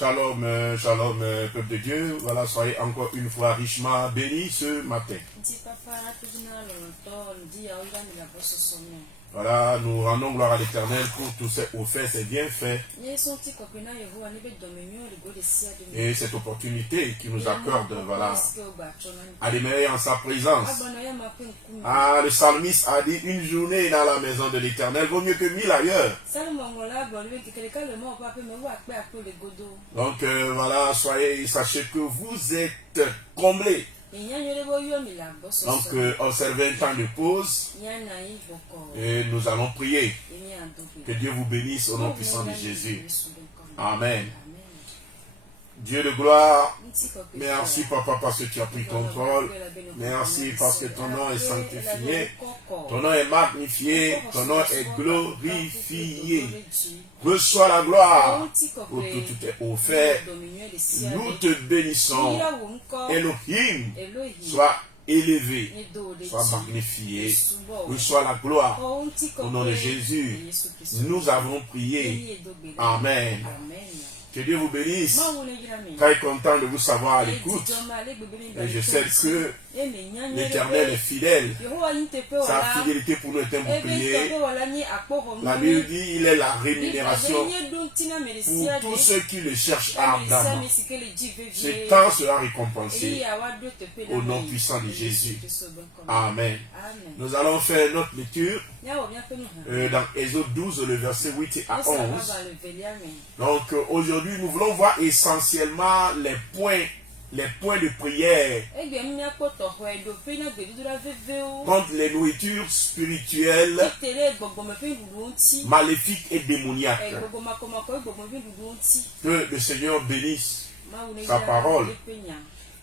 Shalom, shalom, peuple de Dieu. Voilà, soyez encore une fois richement bénis ce matin. Voilà, nous rendons gloire à l'Éternel pour tous ses hauts faits, ses bienfaits. Et cette opportunité qu'il nous accorde, voilà, à demeurer en sa présence. Ah, le psalmiste a dit une journée dans la maison de l'Éternel vaut mieux que 1000 ailleurs. Donc voilà, sachez que vous êtes comblés. Donc observez un temps de pause et nous allons prier. Que Dieu vous bénisse au nom puissant de Jésus. Amen. Dieu de gloire, merci papa parce que tu as pris contrôle. Merci parce que ton nom est sanctifié, ton nom est magnifié, ton nom est glorifié. Reçois la gloire pour tout tes hauts faits. Nous te bénissons. Elohim, sois élevé, sois magnifié. Reçois la gloire au nom de Jésus. Nous avons prié. Amen. Que Dieu vous bénisse. Très content de vous savoir à l'écoute. Et je sais que l'Éternel est fidèle. Sa fidélité pour nous est un bouclier. La Bible dit il est la rémunération pour tous ceux qui le cherchent ardemment. Ce temps sera récompensé au nom puissant de Jésus. Amen. Nous allons faire notre lecture dans Exode 12, le verset 8 à 11. Donc aujourd'hui, nous voulons voir essentiellement les points de prière contre les nourritures spirituelles maléfiques et démoniaques. Que le Seigneur bénisse sa parole.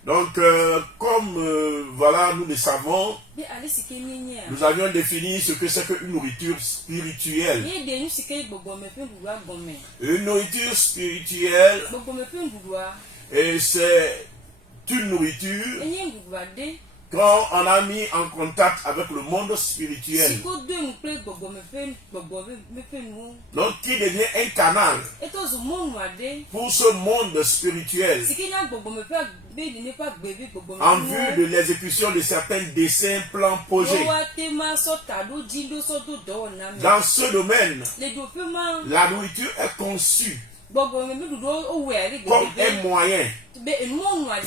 Donc, voilà, nous le savons, nous avions défini ce que c'est qu'une nourriture spirituelle. Une nourriture spirituelle, et c'est une nourriture quand on a mis en contact avec le monde spirituel. Donc, qui devient un canal pour ce monde spirituel en vue de l'exécution de certains desseins, plans, projets. Dans ce domaine, la nourriture est conçue comme un moyen,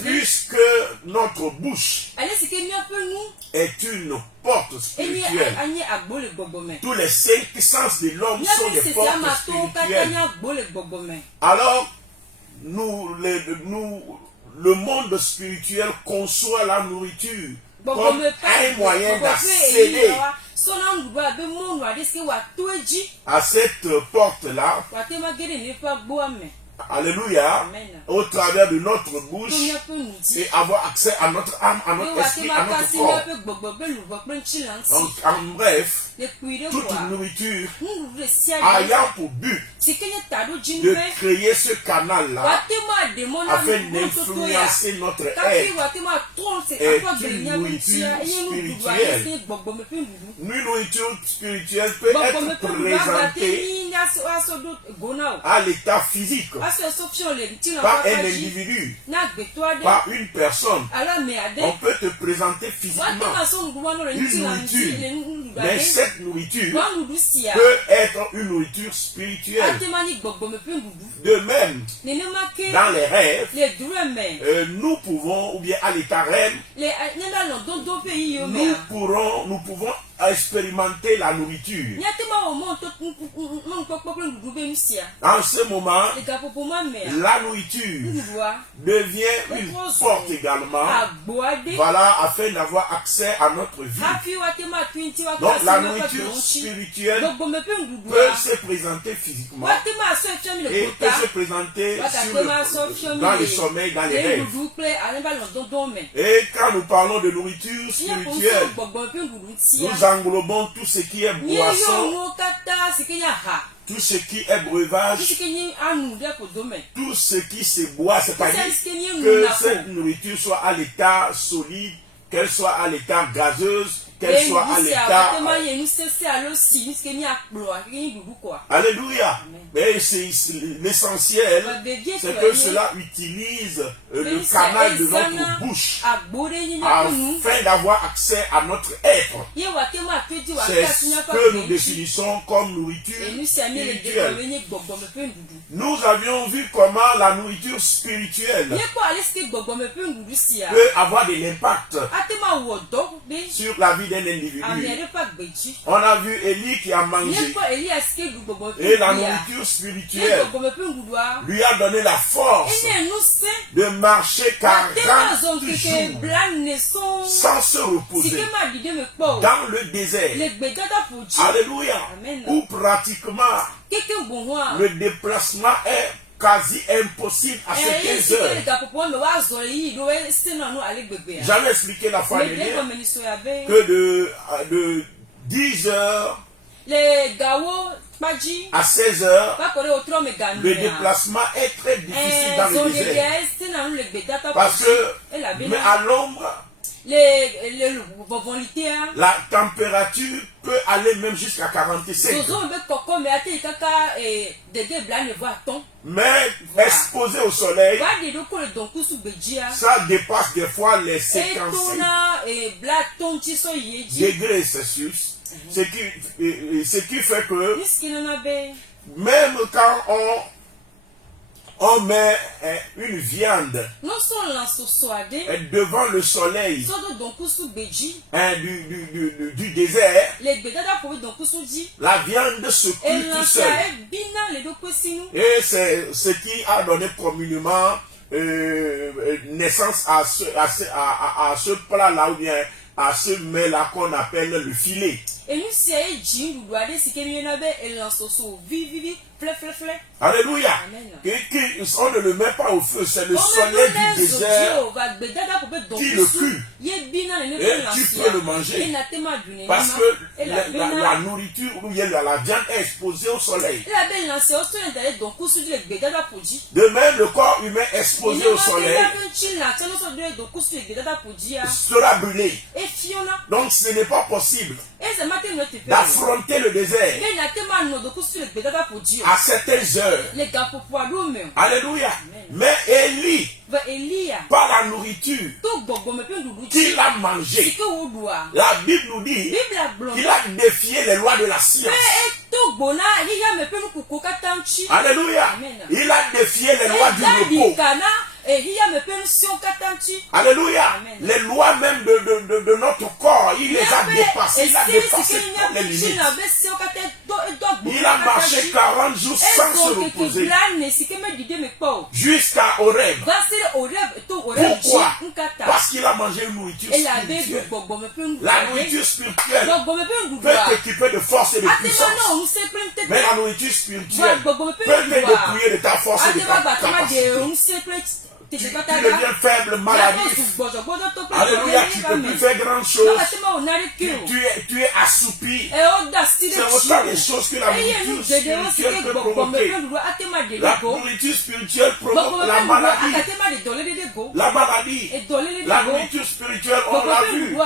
puisque notre bouche est une porte spirituelle. Tous les 5 sens de l'homme sont des portes spirituelles. Alors, le monde spirituel conçoit la nourriture comme un moyen d'accéder à cette porte-là. Alléluia. Au travers de notre bouche et avoir accès à notre âme, à notre esprit, à notre corps. Donc, en bref, toute nourriture ayant pour but de créer ce canal-là afin d'influencer notre être est une nourriture spirituelle. Une nourriture spirituelle peut être présentée à l'état physique par un individu, par une personne. On peut te présenter physiquement une nourriture, mais cette nourriture peut être une nourriture spirituelle. De même, dans les rêves, nous pouvons, ou bien à l'état rêve, nous pouvons expérimenter la nourriture. En ce moment, la nourriture devient une porte également, voilà, afin d'avoir accès à notre vie. Donc la nourriture spirituelle peut se présenter physiquement et peut se présenter dans le sommeil, dans les rêves. Et quand nous parlons de nourriture spirituelle, nous englobons tout ce qui est boisson, tout ce qui est breuvage, tout ce qui se boit, c'est-à-dire que cette nourriture soit à l'état solide, qu'elle soit à l'état gazeuse, qu'elle soit à l'état. Alléluia. Mais c'est l'essentiel, c'est que cela utilise le canal de notre bouche afin d'avoir accès à notre être. C'est ce que nous définissons comme nourriture spirituelle. Nous avions vu comment la nourriture spirituelle peut avoir de l'impact sur la vie d'un individu. On a vu Élie qui a mangé et la nourriture spirituelle lui a donné la force de marcher 40 jours sans se reposer dans le désert. Alléluia. Où pratiquement le déplacement est quasi impossible à certaines heures. J'avais expliqué la fois dernière que de 10 heures à 16 heures, le déplacement est très difficile dans le désert. Parce que, mais à l'ombre, la température peut aller même jusqu'à 45. Mais exposé au soleil, ça dépasse des fois les 55 degrés Celsius. Ce qui fait que même quand on met une viande devant le soleil du désert, la viande se cuit tout seul. Et c'est ce qui a donné communément naissance à ce plat-là, ou bien à ce mets-là qu'on appelle le filet. Alléluia. On ne le met pas au feu, c'est le soleil du désert qui le cuit. Et tu peux le manger. Parce que la nourriture ou la viande est exposée au soleil. De même, le corps humain exposé au soleil sera brûlé. Donc ce n'est pas possible d'affronter le désert à certaines heures. Alléluia. Mais Élie, par la nourriture qu'il a mangé, la Bible nous dit qu'il a défié les lois de la science. Alléluia. Il a défié les lois du repos. Alléluia. Les lois même de notre corps, il les a dépassées. Il a dépassé toutes les limites. Il a marché 40 jours sans se reposer. Jusqu'à Horeb. Pourquoi? Parce qu'il a mangé une nourriture spirituelle. La nourriture spirituelle peut t'équiper de force et de puissance. Mais la nourriture spirituelle peut te dépouiller de ta force et de ta capacité. Tu deviens faible, maladif. Alléluia, tu ne peux plus faire grand chose. Tu es assoupi. C'est autant de choses que la nourriture spirituelle peut provoquer. La nourriture spirituelle provoque la maladie. La maladie. La nourriture spirituelle, on l'a vu.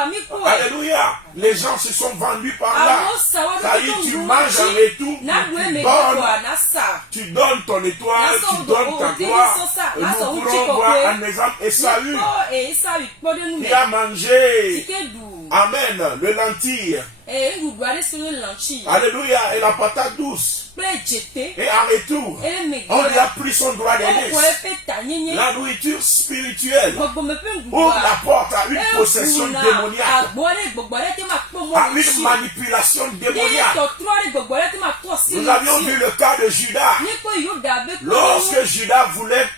Alléluia. Les gens se sont vendus par là. Ça y est, tu manges avec tout. Tu donnes ton étoile, tu donnes ta gloire. Nous pourrons voir un exemple Esaü qui a mangé, amen, le lentilles. Alléluia, et la patate douce. Et en retour, on lui a pris son droit d'aînesse. La nourriture spirituelle ouvre la porte à une possession démoniaque, à une manipulation démoniaque. Nous avions vu le cas de Judas. Lorsque Judas voulait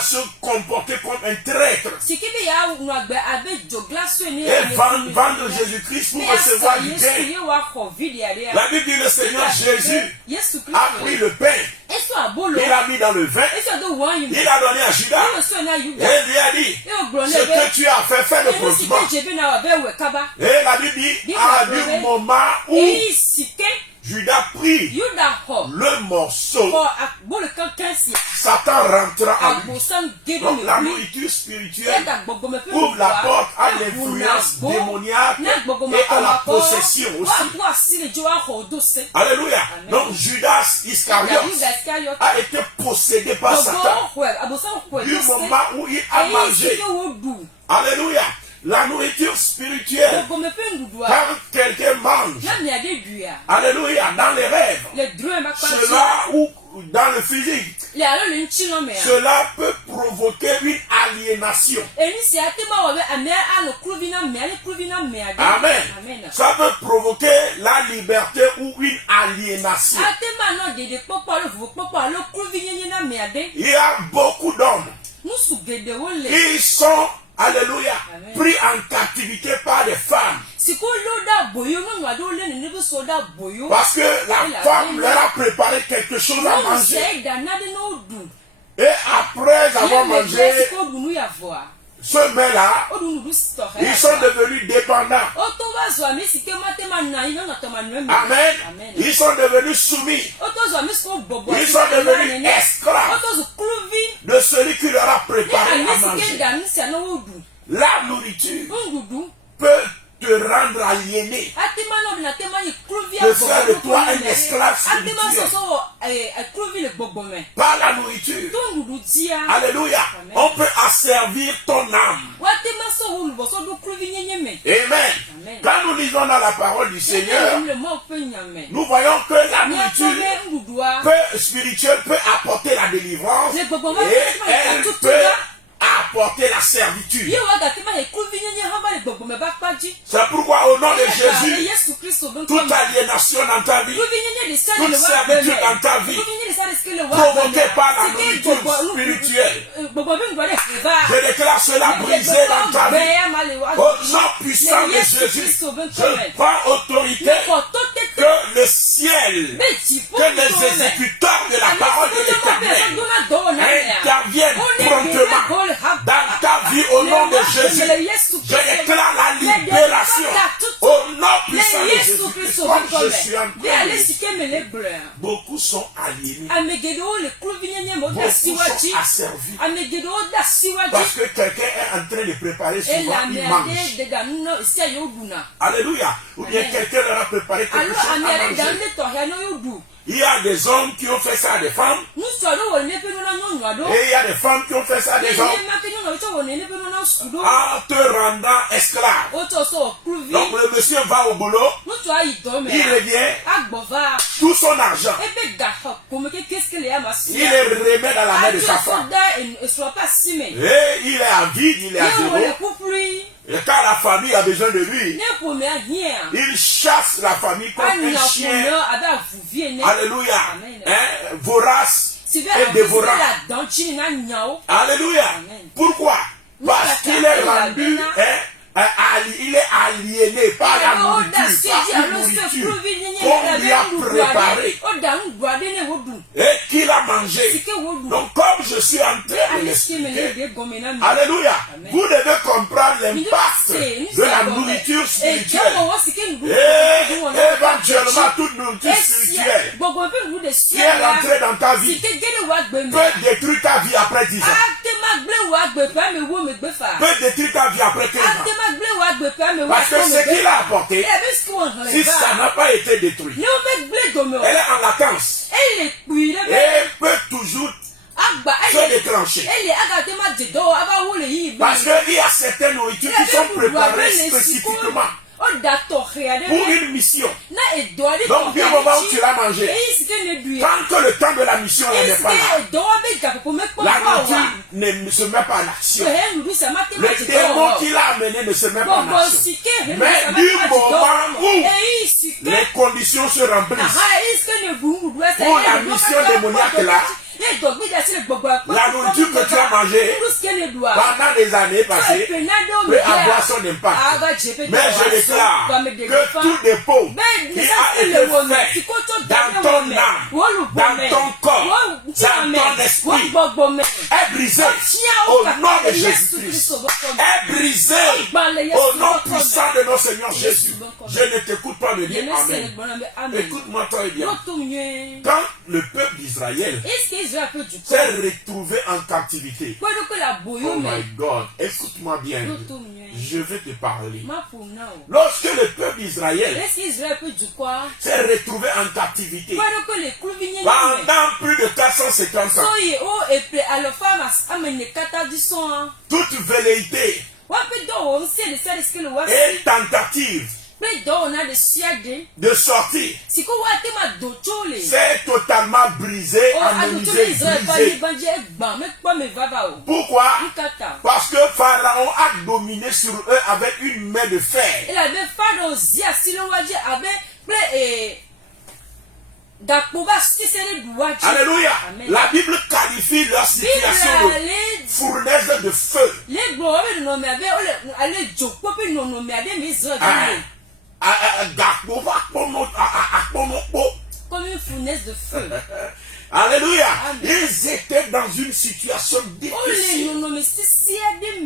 se comporter comme un traître et vendre Jésus-Christ pour recevoir du gain. La Bible dit le Seigneur Jésus a pris le pain, il a mis dans le vin, il a donné à Judas et il lui a dit ce que tu as fait, fais le promptement. Et la Bible dit à du moment où Judas prit le morceau. Satan rentra en lui. Donc la nourriture spirituelle ouvre la porte à l'influence démoniaque et à la possession aussi. Alléluia. Donc Judas Iscariote a été possédé par Satan du moment où il a mangé. Alléluia. La nourriture spirituelle, quand quelqu'un mange, alléluia, dans les rêves, cela ou dans le physique, cela peut provoquer une aliénation. Amen. Ça peut provoquer la liberté ou une aliénation. Il y a beaucoup d'hommes qui sont, alléluia, pris en captivité par des femmes. Parce que la femme leur a préparé quelque chose à manger. Et après avoir mangé ce mets-là, ils sont devenus dépendants. Amen. Ils sont devenus soumis. Ils sont devenus esclaves de celui qui leur a préparé à manger. La nourriture peut te rendre aliéné, de faire de toi un esclave spirituel. Par la nourriture, alléluia, on peut asservir ton âme. Amen. Quand nous lisons dans la parole du Seigneur, nous voyons que la nourriture spirituelle peut apporter la délivrance et elle peut apporter la servitude. C'est pourquoi au nom de Jésus, toute aliénation dans ta vie, toute servitude dans ta vie, provoquée par la nourriture spirituelle, je déclare cela brisé dans ta vie. Au nom puissant de Jésus, je prends autorité que le ciel, que les exécuteurs de la parole de l'Éternel interviennent promptement dans ta vie au nom de Jésus. Je déclare la libération au nom puissant de Jésus. Comme je suis en train, beaucoup sont aliénés. Beaucoup sont asservis. Parce que quelqu'un est en train de préparer souvent, il mange. Alléluia. Ou bien quelqu'un leur a préparé quelque chose à manger. Il y a des hommes qui ont fait ça à des femmes. Et il y a des femmes qui ont fait ça à des hommes. En te rendant esclave. Donc le monsieur va au boulot. Il revient. Tout son argent. Il le remet dans la main de sa femme. Et il est à vide, il est à zéro. Et quand la famille a besoin de lui, il chasse la famille comme un chien. Alléluia. Vorace et dévorant. Alléluia. Pourquoi? Parce qu'il est rendu, il est aliéné par la nourriture, par une nourriture qu'on lui a préparée et qu'il a mangé. Donc comme je suis en train de l'expliquer, alléluia, vous devez comprendre l'impact de la nourriture spirituelle et éventuellement toute nourriture spirituelle qui est rentrée dans ta vie peut détruire ta vie après 10 ans, peut détruire ta vie après 15 ans. Parce que ce qu'il a apporté, si ça n'a pas été détruit, elle est en latence et peut toujours se déclencher. Parce qu'il y a certaines nourritures qui sont préparées spécifiquement pour une mission. Donc, du moment où tu l'as mangé, tant que le temps de la mission n'est pas là, la nourriture ne se met pas en action. Le démon qui l'a amené ne se met pas en action. Mais du moment où les conditions se remplissent pour la mission démoniaque là, la nourriture que tu as mangée pendant des années passées peut avoir son impact. Mais je déclare que tout dépôt qui a été fait dans ton âme, dans ton corps, dans ton esprit est brisé au nom de Jésus-Christ. Est brisé au nom puissant de notre Seigneur Jésus. Je ne t'écoute pas me dire Amen. Écoute-moi toi et bien. Quand le peuple d'Israël s'est retrouvé en captivité, oh my God, écoute-moi bien. Je vais te parler. Lorsque le peuple d'Israël s'est retrouvé en captivité pendant plus de 450 ans, toute velléité et tentative de sortir c'est totalement brisé, amenuisé, brisé. Pourquoi? Parce que Pharaon a dominé sur eux avec une main de fer. Alléluia. La Bible qualifie leur situation de fournaise de feu. Comme une fournaise de feu. Alléluia. Amen. Ils étaient dans une situation difficile.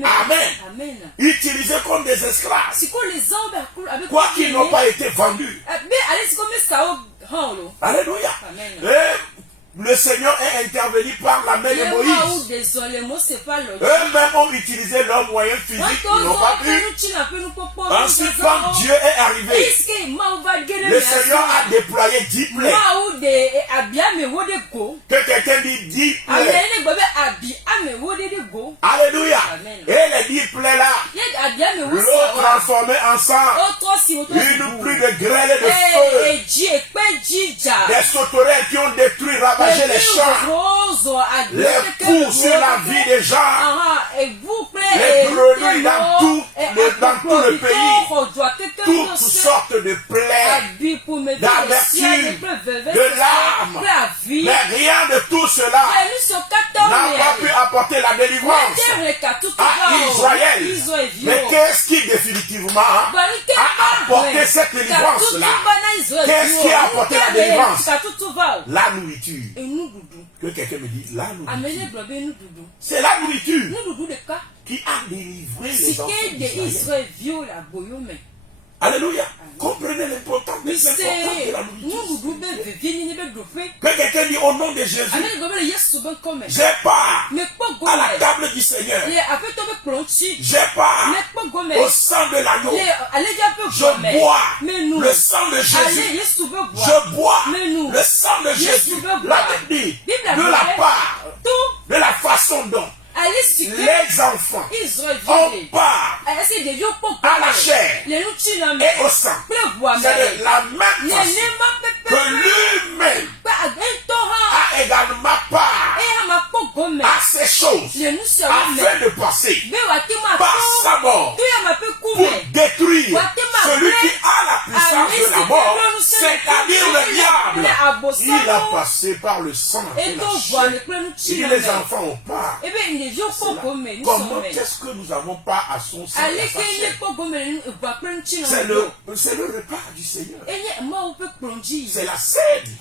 Amen. Amen. Utilisés comme des esclaves. Quoi qu'ils n'ont pas été vendus. Alléluia. Amen. Le Seigneur est intervenu par la main de Moïse. Eux-mêmes ont utilisé leurs moyens physiques, ils n'ont pas pu. Ensuite, quand Dieu est arrivé, le Seigneur a déployé 10 plaies. Que quelqu'un dit 10 plaies. Alléluia. Et les 10 plaies là, l'eau transformée en sang, une pluie de grêle et de feu, des sauterelles qui ont détruit, ravagé les champs, les coups sur la vie des gens, les grenouilles dans tout le pays, toutes sortes de plaies, d'amertume, de larmes, mais rien de tout cela n'a pas pu apporter la délivrance à Israël. Mais qu'est-ce qui définitivement a apporté cette délivrance-là? Qu'est-ce qui a apporté la délivrance? La nourriture. Que quelqu'un me dise la nourriture. C'est la nourriture qui a délivré les enfants d'Israël. Alléluia. Comprenez l'importance de la nourriture. Que quelqu'un dit au nom de Jésus, j'ai part à la table du Seigneur. J'ai part au sang de l'agneau. Je bois le sang de Jésus. Je bois le sang de Jésus. La Bible dit de la part, de la façon dont les enfants ont part à la chair et au sang. C'est de la même façon que lui-même a également part à ces choses afin de passer par sa mort pour détruire celui qui a la puissance de la mort, c'est-à-dire le diable. Il a passé par le sang et la chair. Et les enfants ont part. Comment est-ce que nous avons pas à son sang et à sa chair? C'est le repas du Seigneur. C'est la scène.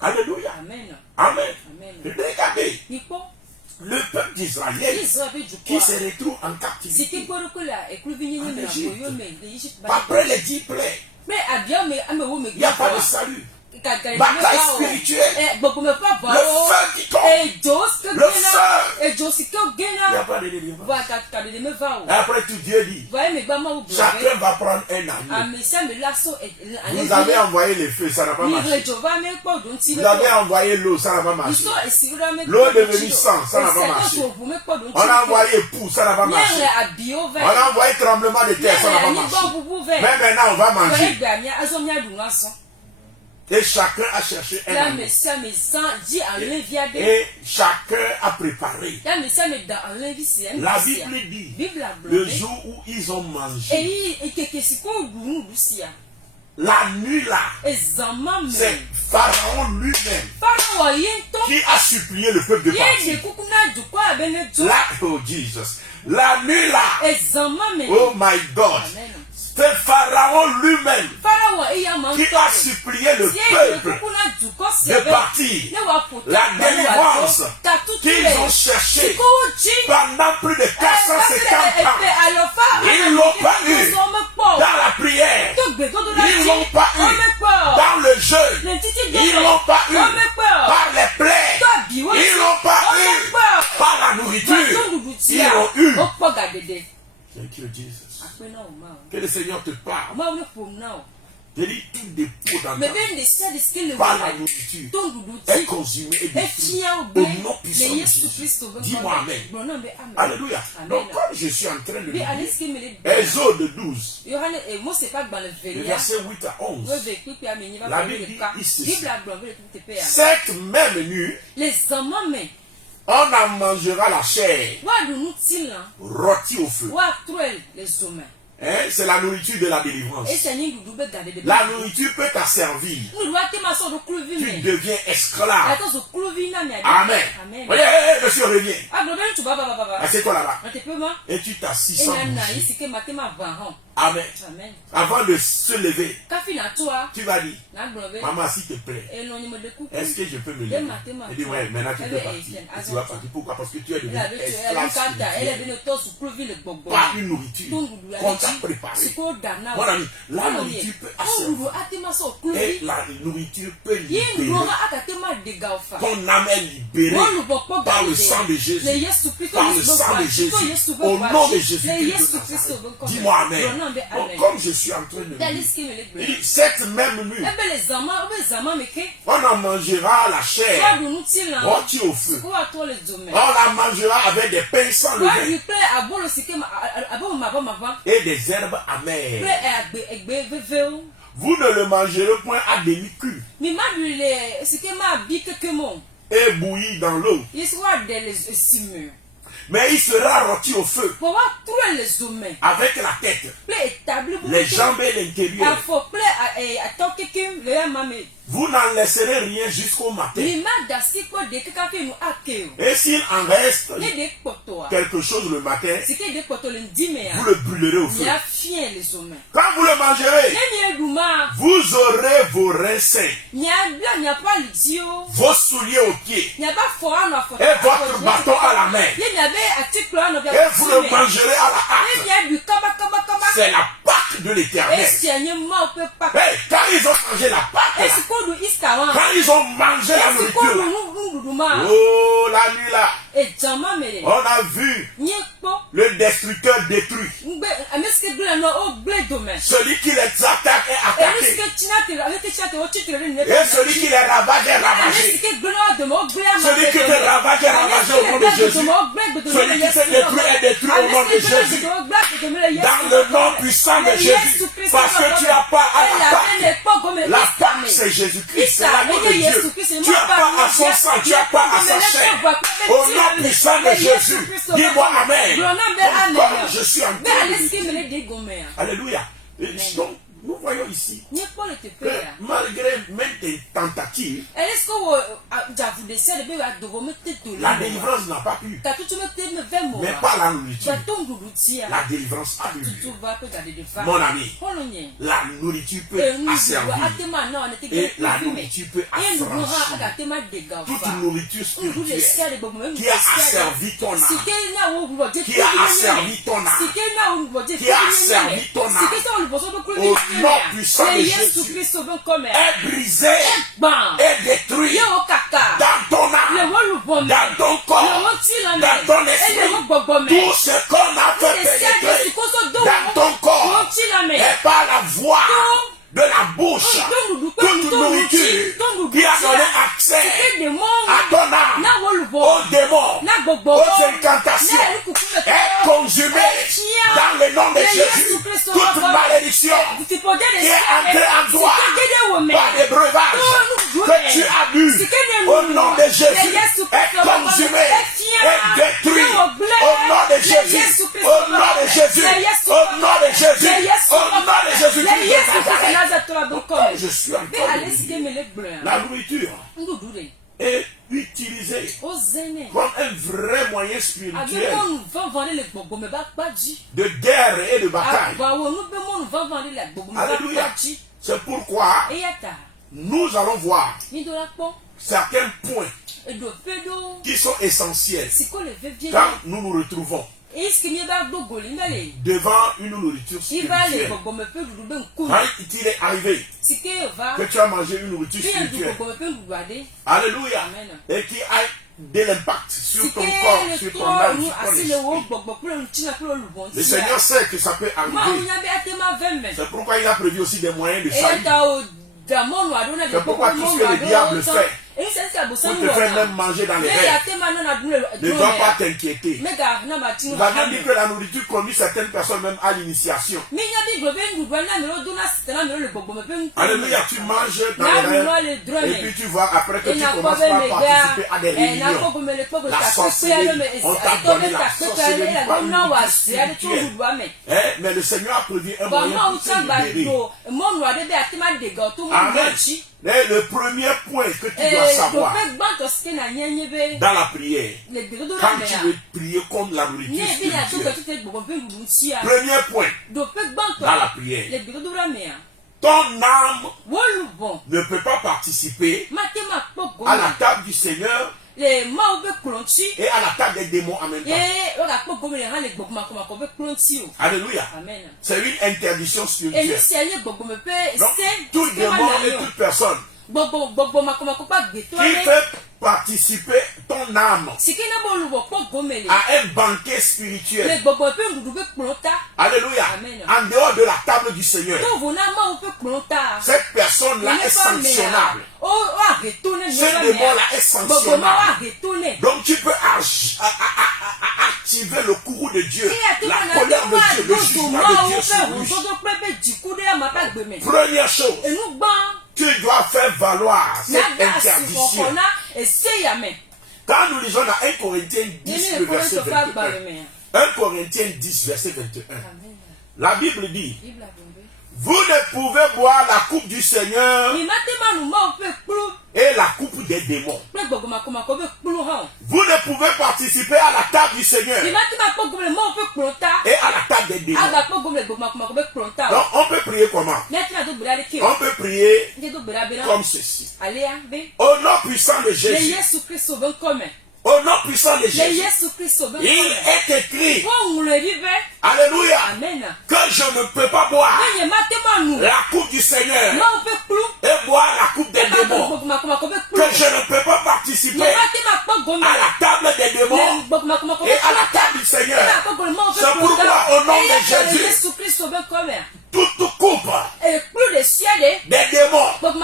Alléluia. Amen. Amen. Regardez. Le peuple d'Israël qui se retrouve en captivité en Égypte. Après les 10 plaies, il n'y a pas de salut. Bataille spirituelle, le feu qui tombe, le feu, il n'y a pas de délivrance. Après tout, Dieu dit, chacun va prendre un agneau. Vous avez envoyé le feu, ça n'a pas marché. Vous avez envoyé l'eau, ça n'a pas marché. L'eau est devenue sang, ça n'a pas marché. On a envoyé époux, ça n'a pas marché. On a envoyé tremblement de terre, ça n'a pas marché. Mais maintenant, on va manger. Et chacun a cherché un agneau. Et chacun a préparé. La Bible dit, le jour où ils ont mangé, la nuit là, c'est Pharaon lui-même qui a supplié le peuple de partir. Là, oh Jesus, la nuit là, oh my God, C'est Pharaon lui-même qui a supplié le peuple de partir. La délivrance qu'ils ont cherchée pendant plus de 450 ans, ils ne l'ont pas eu dans la prière, ils ne l'ont pas eu dans le jeûne, ils ne l'ont pas eu par les plaies, ils ne l'ont pas eu par la nourriture, ils l'ont eu. Thank you, Jesus. Que le Seigneur te parle. Je dis tout dépôt dans ta par la nourriture est consumé et détruit au nom puissant de Jésus. Dis-moi Amen. Alléluia. Donc comme je suis en train de lire Exode 12, le verset 8 à 11, la Bible dit ici, cette même nuit, on en mangera la chair rôtie au feu. C'est la nourriture de la délivrance. La nourriture peut t'asservir. Tu deviens esclave. Amen. Voyez, monsieur, reviens. Assieds-toi là-bas. Et tu t'assis sans bouger. Amen. Avant de se lever, tu vas dire, maman, s'il te plaît, est-ce que je peux me lever? Elle dit, ouais, maintenant tu peux partir. Et tu vas partir. Pourquoi? Parce que tu es devenu esclave spirituel. Pas une nourriture qu'on t'a préparée. Mon ami, la nourriture peut asservir. Et la nourriture peut libérer. Ton âme est libérée par le sang de Jésus. Par le sang de Jésus. Au nom de Jésus. Dis-moi Amen. Donc, comme je suis en train de dire, cette même nuit, on en mangera la chair rôtie au feu. On la mangera avec des pains sans levain et des herbes amères. Vous ne le mangerez point à demi-cuit et bouilli dans l'eau. Mais il sera rôti au feu avec la tête, les jambes et l'intérieur. Vous n'en laisserez rien jusqu'au matin. Et s'il en reste quelque chose le matin, vous le brûlerez au feu. Quand vous le mangerez, vous aurez vos reins sains, vos souliers aux pieds et votre bâton à la main. Et vous le mangerez à la hâte. C'est la Pâque de l'Éternel. Hey, quand ils ont mangé la Pâque, quand ils ont mangé la nourriture, oh la nuit là, on a vu le destructeur détruit. Celui qui les attaque est attaqué. Et celui qui les ravage est ravagé. Celui qui te ravage est ravagé au nom de Jésus. Celui qui se détruit est détruit au nom de Jésus. Dans le nom puissant de Jésus. Parce que tu n'as pas à la Pâque. La Pâque c'est Jésus-Christ. C'est l'amour de Dieu. Tu n'as pas à son sang. Tu n'as pas à sa chair. Au nom puissant de Jésus. Dis-moi Amen. Comme je suis en train de dire. Alléluia. Donc, nous voyons ici que malgré même tes tentatives, la délivrance n'a pas pu. Mais pas la nourriture. La délivrance a pu. Mon ami, la nourriture peut asservir. Et la nourriture peut affranchir. Toute nourriture spirituelle qui a asservi ton âme, qui a asservi ton âme, qui a asservi ton âme, au nom puissant de Jésus, est brisé et détruit dans ton âme, dans ton corps, dans ton esprit. Tout ce qu'on a fait pénétrer dans ton corps et par la voix de la bouche, toute nourriture qui a donné accès à ton âme, aux démons, aux incantations, est consumée dans le nom de Jésus. Toute malédiction qui est entrée en toi par des breuvages que tu as bu au nom de Jésus est consumée et détruite au nom de Jésus, au nom de Jésus, au nom de Jésus, au nom de Jésus. Comme je suis en train de dire, la nourriture est utilisée comme un vrai moyen spirituel de guerre et de bataille. Alléluia. C'est pourquoi nous allons voir certains points qui sont essentiels quand nous nous retrouvons devant une nourriture spirituelle. Quand il est arrivé que tu as mangé une nourriture spirituelle, alléluia, et qui a de l'impact sur ton corps, sur ton âme, sur ton esprit. Le Seigneur sait que ça peut arriver. C'est pourquoi il a prévu aussi des moyens de salut. C'est pourquoi tout ce que le diable fait pour te faire même manger dans les rêves ne doit pas t'inquiéter. Nous avons dit que la nourriture conduit certaines personnes même à l'initiation. Alléluia, tu manges dans les rêves et puis tu vois après que tu commences à participer à des réunions. La sorcellerie, on t'a donné la sorcellerie par une nourriture spirituelle. Mais le Seigneur a prévu un moyen pour te libérer. Amen. Et le premier point que tu dois savoir dans la prière, quand tu veux prier comme la nourriture spirituelle, premier point dans la prière, ton âme ne peut pas participer à la table du Seigneur et à la table des démons en même temps. Alléluia. C'est une interdiction spirituelle. Donc, tout démon et toute personne qui fait participer ton âme à un banquet spirituel. Alléluia. En dehors de la table du Seigneur, cette personne-là est sanctionnable. Ce démon-là est sanctionnable. Donc tu peux activer le courroux de Dieu, la colère de Dieu, le jugement de Dieu sur lui. Première chose, tu dois faire valoir cette interdiction. Quand nous lisons dans 1 Corinthiens 10, le verset 21, 1 Corinthiens 10, verset 21, la Bible dit: vous ne pouvez boire la coupe du Seigneur et la coupe des démons. Vous ne pouvez participer à la table du Seigneur et à la table des démons. Donc on peut prier comment? On peut prier comme ceci. Au nom puissant de Jésus. Au nom puissant de Jésus, il est écrit, alléluia, que je ne peux pas boire la coupe du Seigneur et boire la coupe des démons, que je ne peux pas participer à la table des démons et à la table du Seigneur. C'est pourquoi au nom de Jésus, toute coupe des démons, toute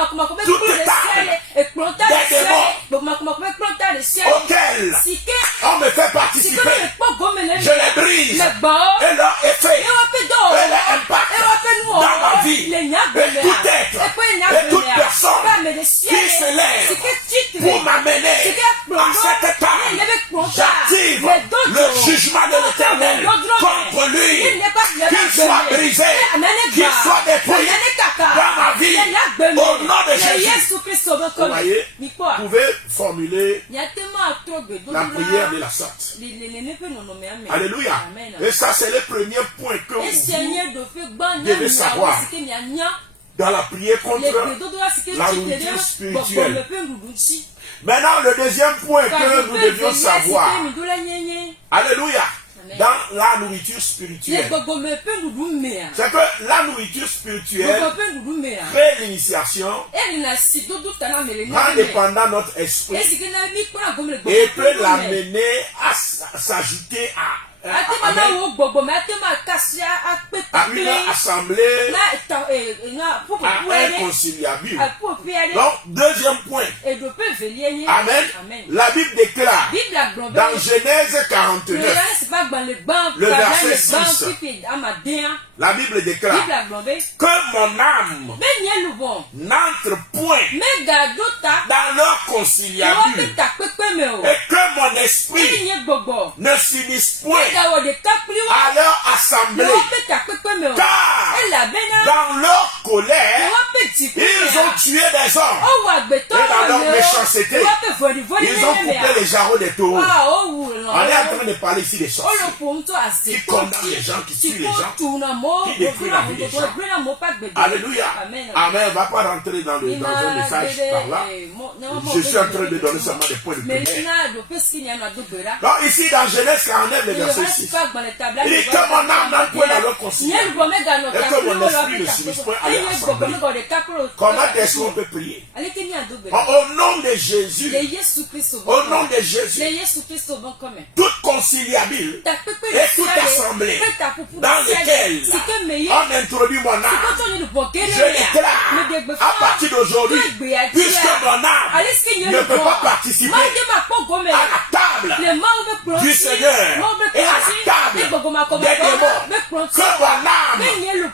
table des démons auxquels on me fait participer, je les brise et leur effet et leur impact dans ma vie. Et tout être et toute personne qui se lève pour m'amener à cette table, j'active le jugement de l'Éternel contre lui, qu'il soit brisé, qu'il soit dépouillé dans ma vie, au nom de Jésus. Vous voyez, vous pouvez formuler la prière de la sorte. Alléluia. Et ça, c'est le premier point que vous devez savoir dans la prière contre la nourriture spirituelle. Maintenant, le deuxième point que nous devions savoir, alléluia, dans la nourriture spirituelle, c'est que la nourriture spirituelle crée l'initiation, en dépendant notre esprit, et peut l'amener à s'ajouter à une assemblée inconciliable. Donc, deuxième point. Amen. La Bible déclare dans Genèse 49, le verset 6, la Bible déclare que mon âme n'entre point dans leur conciliabule et que mon esprit ne s'unisse point à leur assemblée, car dans leur colère, ils ont tué des hommes. Et dans leur méchanceté, ils ont coupé les jarreaux des taureaux. On est en train de parler ici des sorciers qui condamnent les gens, qui tuent les gens, qui détruisent la vie des gens. Alléluia. Amen. On ne va pas rentrer dans un message par là. Je suis en train de donner seulement des points de prière. Donc ici dans Genèse 49, le verset 6, il dit que mon âme n'a point dans leur conciliation et que mon esprit ne s'unisse point à leur assemblée. Comment est-ce qu'on peut prier? Au nom de Jésus, au nom de Jésus, toute conciliabile et toute assemblée dans laquelle on introduit mon âme, je déclare à partir d'aujourd'hui, puisque mon âme ne peut pas participer à la table du Seigneur et à la table des démons, que mon âme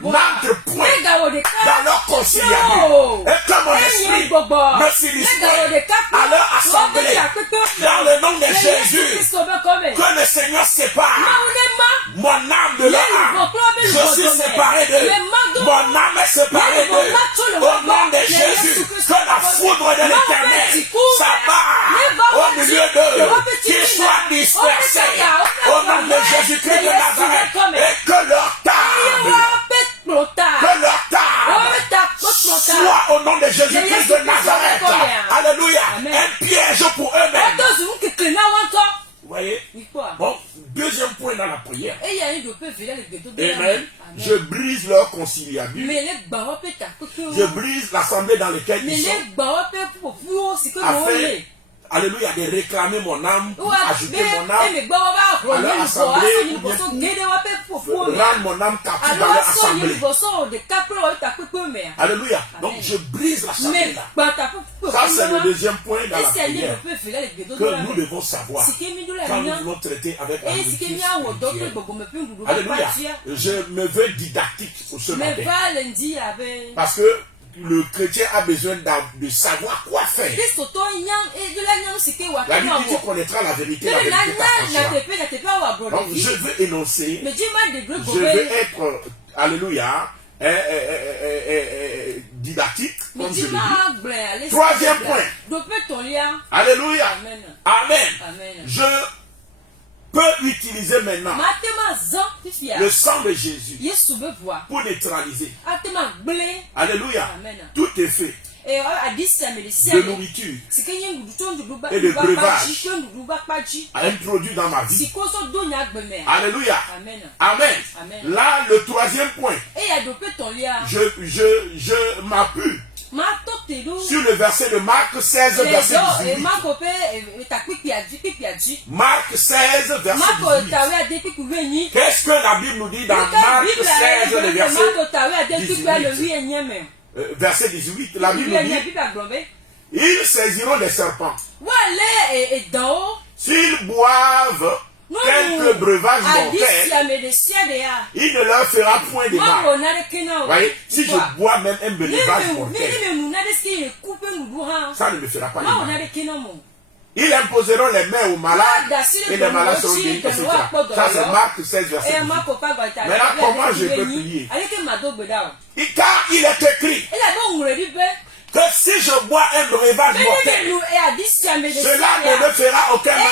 n'entre point dans leur conciliation et que mon esprit ne s'unisse point à leur assemblée. Dans le nom de Jésus, que le Seigneur sépare mon âme de leur âme. Je suis séparé d'eux. Mon âme est séparée d'eux. Au nom de Jésus, que la foudre de l'Éternel s'abat au milieu d'eux, qu'ils soient dispersés. Au nom de Jésus-Christ de Nazareth, et que leur table, soit au nom de Jésus-Christ de Nazareth. Alléluia. Un piège pour eux-mêmes. Vous voyez? Bon, deuxième point dans la prière. Amen. Je brise leur conciliabule. Je brise l'assemblée dans laquelle ils sont. Afin, alléluia, de réclamer mon âme, ajouter mon âme à leur assemblée, rendre mon âme captive dans leur assemblée. Alléluia. Donc je brise l'assemblée là. Ça c'est le deuxième point dans la prière que nous devons savoir quand nous voulons traiter avec la nourriture spirituelle. Alléluia. Je me veux didactique pour ce matin. Parce que le chrétien a besoin de savoir quoi faire. La Bible dit qu'on connaîtra la vérité, la vérité t'affranchira. Donc je veux énoncer, je veux être, alléluia, didactique, comme je le dis. Troisième point. Alléluia. Amen. Je peux utiliser maintenant le sang de Jésus pour neutraliser. Alléluia. Tout effet de nourriture et de breuvage introduit dans ma vie. Alléluia. Amen. Là, le troisième point. Je m'appuie sur le verset de Marc 16, verset 18. Marc 16, verset 18. Qu'est-ce que la Bible nous dit dans Marc 16, le verset 18? Verset 18, la Bible nous dit: ils saisiront des serpents. S'ils boivent quelques breuvages mortels, il ne leur fera point de mal. Vous voyez, si je bois même un breuvage mortel, ça ne me fera pas de mal. Ils imposeront les mains aux malades et les malades seront guéris, etc. Ça c'est Marc 16, verset 18. Maintenant, comment je peux prier? Car il est écrit que si je bois un breuvage mortel, cela ne me fera aucun mal.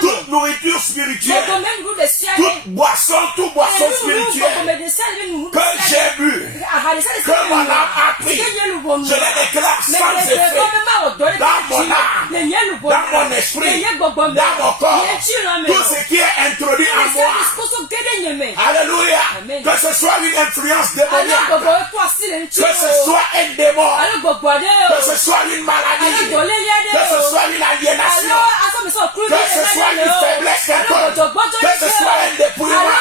Toute nourriture spirituelle, toute boisson spirituelle que j'ai bu, que mon âme a pris, je les déclare sans effet dans mon âme, dans mon esprit, dans mon corps. Tout ce qui est introduit en moi, alléluia, que ce soit une influence démoniaque, que ce soit un démon, que ce soit une maladie, que ce soit une aliénation, que ce soit une faiblesse quelconque, que ce soit un dépouillement,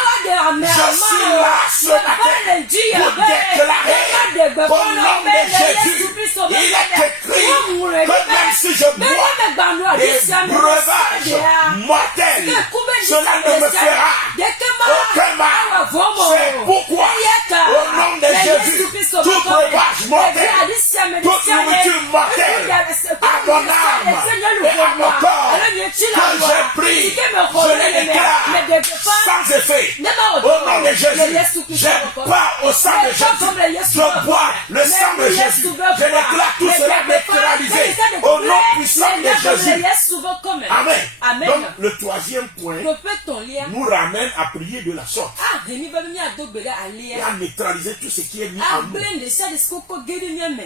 je suis là ce matin pour déclarer qu'au nom de Jésus, il est écrit que même si je bois des breuvages mortels, cela ne me fera aucun mal. C'est pourquoi, au nom de Jésus, tout breuvage mortel, toute nourriture mortelle à mon âme et à mon corps, que j'ai pris détruire, je les déclare sans effet. Au nom de Jésus, je bois au sang de Jésus. Je bois le sang de Jésus. Je déclare tout cela neutralisé au nom puissant de Jésus. Amen. Donc le troisième point nous ramène à prier de la sorte et à neutraliser tout ce qui est mis en nous.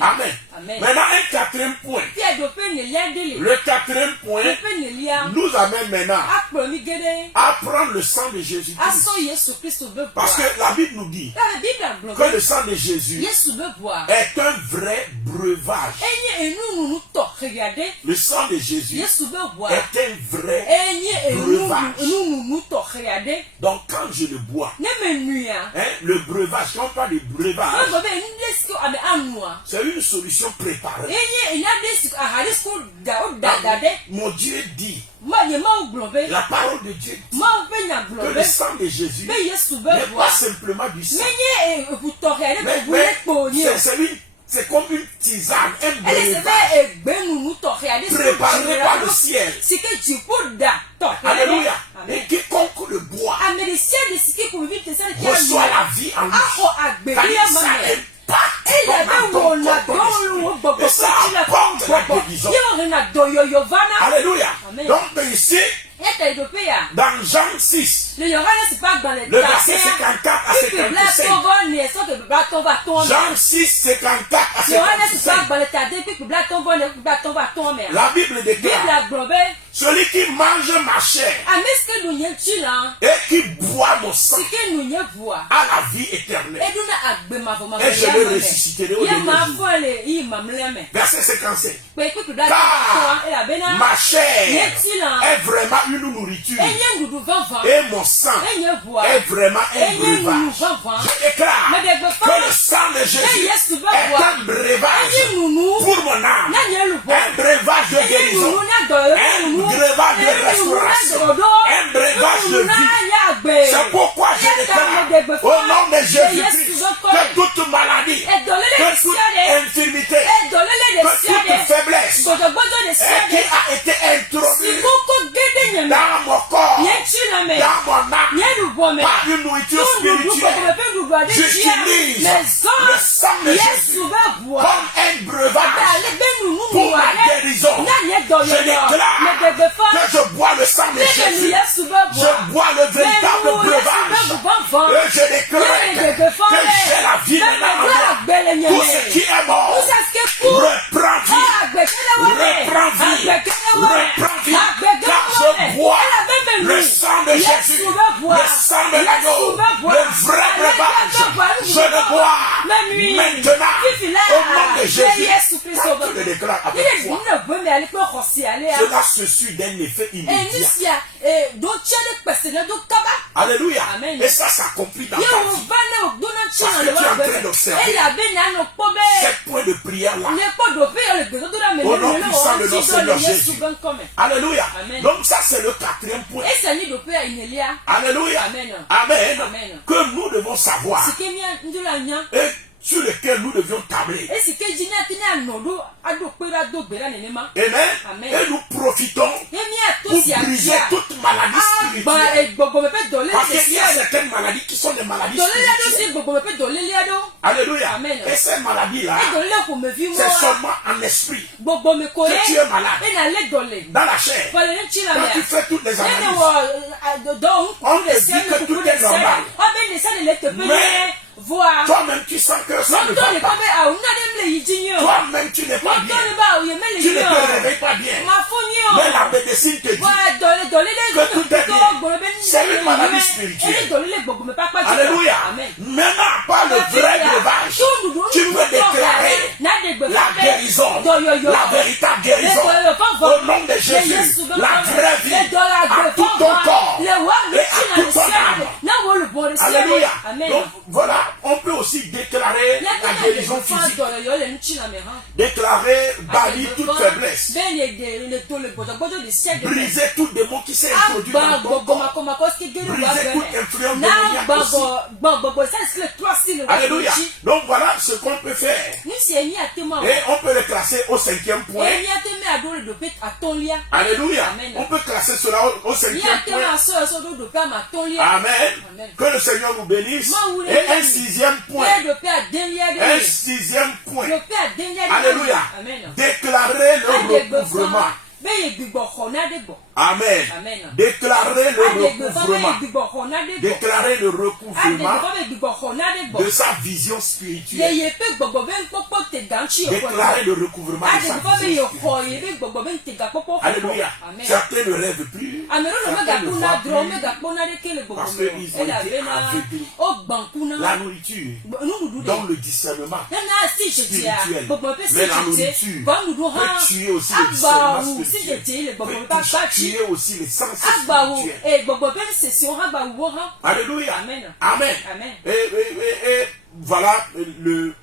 Amen. Maintenant un quatrième point. Le quatrième point nous amène maintenant à prendre le sang de Jésus. Parce que la Bible nous dit que le sang de Jésus est un vrai breuvage. Le sang de Jésus est un vrai breuvage. Donc quand je le bois, le breuvage, quand on parle de breuvage, c'est une solution préparée. Mon Dieu dit, la parole de Dieu dit que le sang de Jésus n'est pas simplement du sang, c'est comme une tisane, un breuvage préparé par le ciel. Alléluia. Et quiconque le boit reçoit la vie en lui. Ça et ça apporte la guérison. Alléluia. Donc ici, dans Jean 6, le verset 54 à 57. Jean 6, 54 à 57. La Bible déclare: celui qui mange ma chair et qui boit mon sang a la vie éternelle. Et je le ressusciterai au dernier jour. Verset 57. Car ma chair est vraiment une nourriture et mon sang est vraiment un breuvage. Je déclare que le sang de Jésus est un breuvage pour mon âme, un breuvage de guérison, un breuvage de restauration, un breuvage de vie. C'est pourquoi je déclare au nom de Jésus-Christ que toute maladie, que toute infirmité, que toute faiblesse qui a été introduite dans mon corps, dans mon âme, par une nourriture spirituelle, j'utilise le sang de Jésus comme un breuvage pour ma guérison. Je déclare que je bois le sang de Jésus, je bois le véritable breuvage, et je déclare que j'ai la vie maintenant. Tout ce qui est mort reprend vie, reprend vie, reprend vie, car je bois le sang de Jésus, le sang de l'agneau, le vrai breuvage. Je le bois maintenant au nom de Jésus. Quand tu le déclares avec foi, cela se suit d'un effet immédiat. Alléluia. Et ça s'accomplit dans ta vie. Parce que tu es en train d'observer cette point de prière là au nom puissant de notre Seigneur Jésus. Alléluia. Donc ça c'est le quatrième point. Alléluia. Amen. Que nous devons savoir et sur lequel nous devions tabler. Amen. Et nous profitons pour briser toute maladie spirituelle. Parce qu'il y a certaines maladies qui sont des maladies spirituelles. Alléluia. Et ces maladies-là, c'est seulement en esprit que tu es malade. Dans la chair, quand tu fais toutes les analyses, on te dit que tout est normal. Mais toi-même tu sens que ça ne va pas. Toi-même tu n'es pas bien. Tu ne te réveilles pas bien. Mais la médecine te dit que tout est bien. C'est une maladie spirituelle. Alléluia. Maintenant, par le vrai breuvage, tu peux déclarer la guérison, la véritable guérison au nom de Jésus, la vraie vie à tout ton corps et à toute ton âme. Alléluia. Donc voilà on peut aussi déclarer la guérison physique. Déclarer, bannir toute faiblesse. Briser tout démon qui s'est introduit dans ton corps. Briser toute influence démoniaque aussi. Alléluia. Donc voilà ce qu'on peut faire. Et on peut le classer au 5e point. Alléluia. On peut classer cela au 5e point. Amen. Que le Seigneur nous bénisse. Et un 6e point. Un 6e point. Alléluia. Déclarer le recouvrement. Amen. Déclarer le recouvrement. Déclarer le recouvrement de sa vision spirituelle. Déclarer le recouvrement de sa vision spirituelle. Alléluia. Certains ne rêvent plus. Certains ne voient plus. Parce qu'ils ont été aveuglés. La nourriture donne le discernement spirituel. Mais la nourriture peut tuer aussi le discernement spirituel. Peut tuer aussi les sens spirituels. Alléluia. Amen. Et voilà,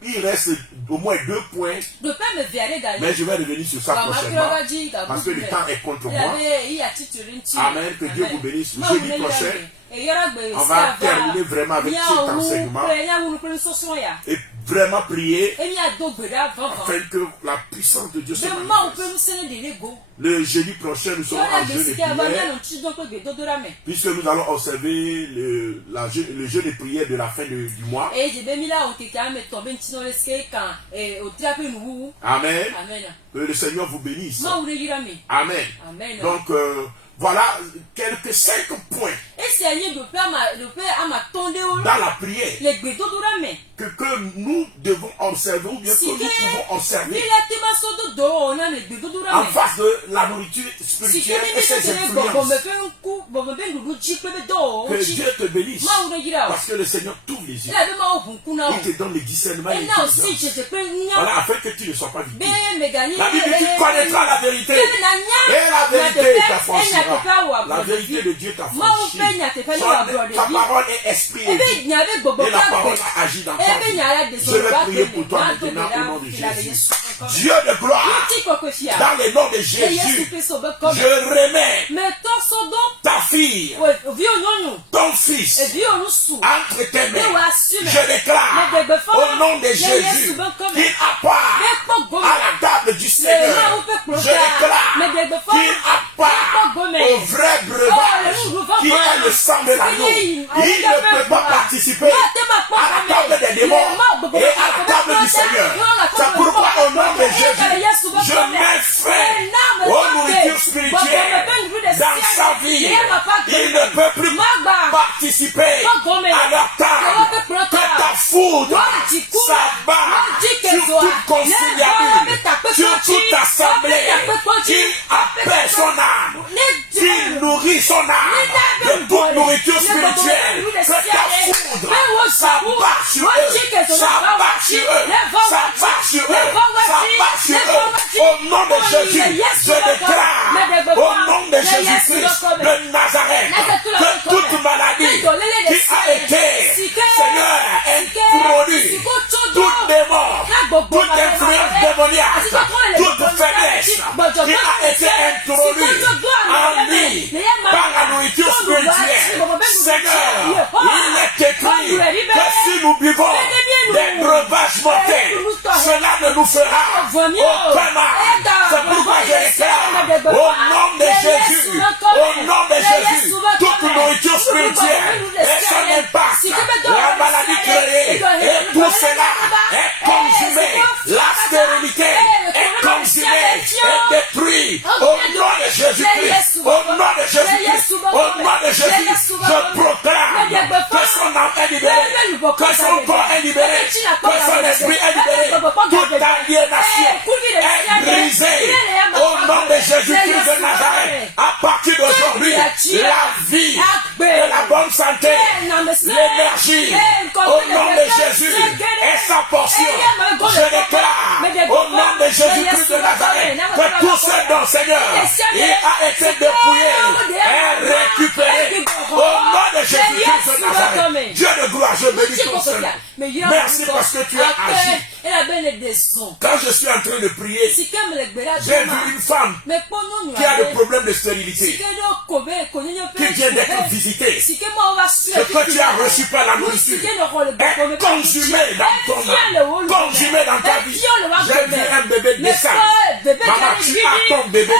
il reste au moins 2 points. Mais je vais revenir sur ça prochainement. Parce que le temps est contre moi. Amen. Que Dieu vous bénisse. Le jeudi prochain, on va terminer vraiment avec cet enseignement. Et vraiment prier afin que la puissance de Dieu se manifeste. Le jeudi prochain, nous serons en jeûne de prière, puisque nous allons observer le jeûne de prière de la fin du mois. Amen. Que le Seigneur vous bénisse. Amen. Donc, voilà quelques 5 points dans la prière que nous devons observer ou bien que nous pouvons observer en face de la nourriture spirituelle et ses influences. Que Dieu te bénisse parce que le Seigneur t'ouvre les yeux. Il te donne les discernements et les intelligences. Voilà, afin que tu ne sois pas victime. La Bible dit tu connaîtras la vérité et la vérité t'affranchira. La vérité de Dieu t'affranchit. Ta parole est esprit et vie. Et la parole a agi dans ta vie. Je vais prier pour toi maintenant au nom de Jésus. Dieu de gloire, dans le nom de Jésus, je remets ta fille, ton fils, entre tes mains. Je déclare au nom de Jésus qu'il appart à la table du Seigneur. Je déclare qu'il appart au vrai breuvage qui est le sang de l'agneau. Il ne peut pas participer à la table des démons et à la table du Seigneur. C'est pourquoi au nom de Jésus, je mets fin aux nourritures spirituelles dans sa vie. Il ne peut plus participer à leur table. Que ta foudre s'abat sur toute conciliabule, sur toute assemblée, qu'il appelle son âme, qu'il nourrit son âme de toute nourriture spirituelle. Que ta foudre s'abat sur eux, s'abat sur eux, s'abat sur eux, s'abat sur eux. Au nom de Jésus, je déclare, au nom de Jésus-Christ de Nazareth, que toute maladie qui a été, Seigneur, introduite, toute démon, toute influence démoniaque, toute faiblesse qui a été introduite en lui par la nourriture spirituelle, Seigneur, il est écrit que si nous buvons des breuvages mortels, cela ne nous fera aucun mal. C'est pourquoi je déclare au nom de Jésus, au nom de Jésus, toute nourriture spirituelle et son impact, la maladie créée, et tout cela est consumé, la stérilité est consumée et détruite au nom de Jésus-Christ, au nom de Jésus-Christ, au nom de Jésus, je proclame que son âme est libérée, que son corps est libéré, que son esprit est libéré, toute aliénation est brisée au nom de Jésus-Christ de Nazareth. À partir d'aujourd'hui, la vie et la bonne santé, l'énergie, au nom de Jésus est sa portion. Je déclare au nom de Jésus-Christ de Nazareth que tout ce dont, Seigneur, il a été dépouillé et récupéré au nom de Jésus-Christ de Nazareth. Dieu de gloire, je bénis ton Seigneur. Merci parce que tu as agi. Quand je suis en train de prier, j'ai vu une femme qui a des problèmes de stérilité, qui vient d'être visitée. Ce que tu as reçu par la nourriture est consumé dans ton âme, consumé dans ta vie. J'ai vu un bébé naissant. Maman, tu as ton bébé.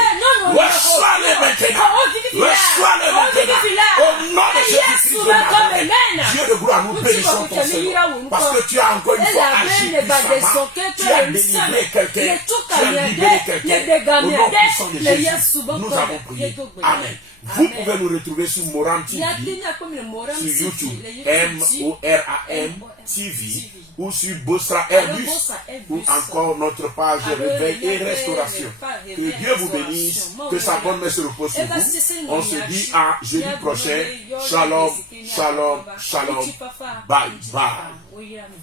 Reçois-le maintenant. Reçois-le maintenant. Au nom de Jésus-Christ de Nazareth. Dieu de gloire, nous bénissons ton Seigneur. Parce que tu as encore une fois agi puissamment. Tu as délivré quelqu'un. Tu as libéré quelqu'un. Au nom puissant de Jésus, nous avons prié. Amen. Vous pouvez nous retrouver sur Moram TV, sur YouTube, MORAM TV, ou sur Bosra Airbus, ou encore notre page Réveil et Restauration. Que Dieu vous bénisse, que sa bonne main se repose sur vous. On se dit à jeudi prochain. Shalom, shalom, shalom. Bye, bye.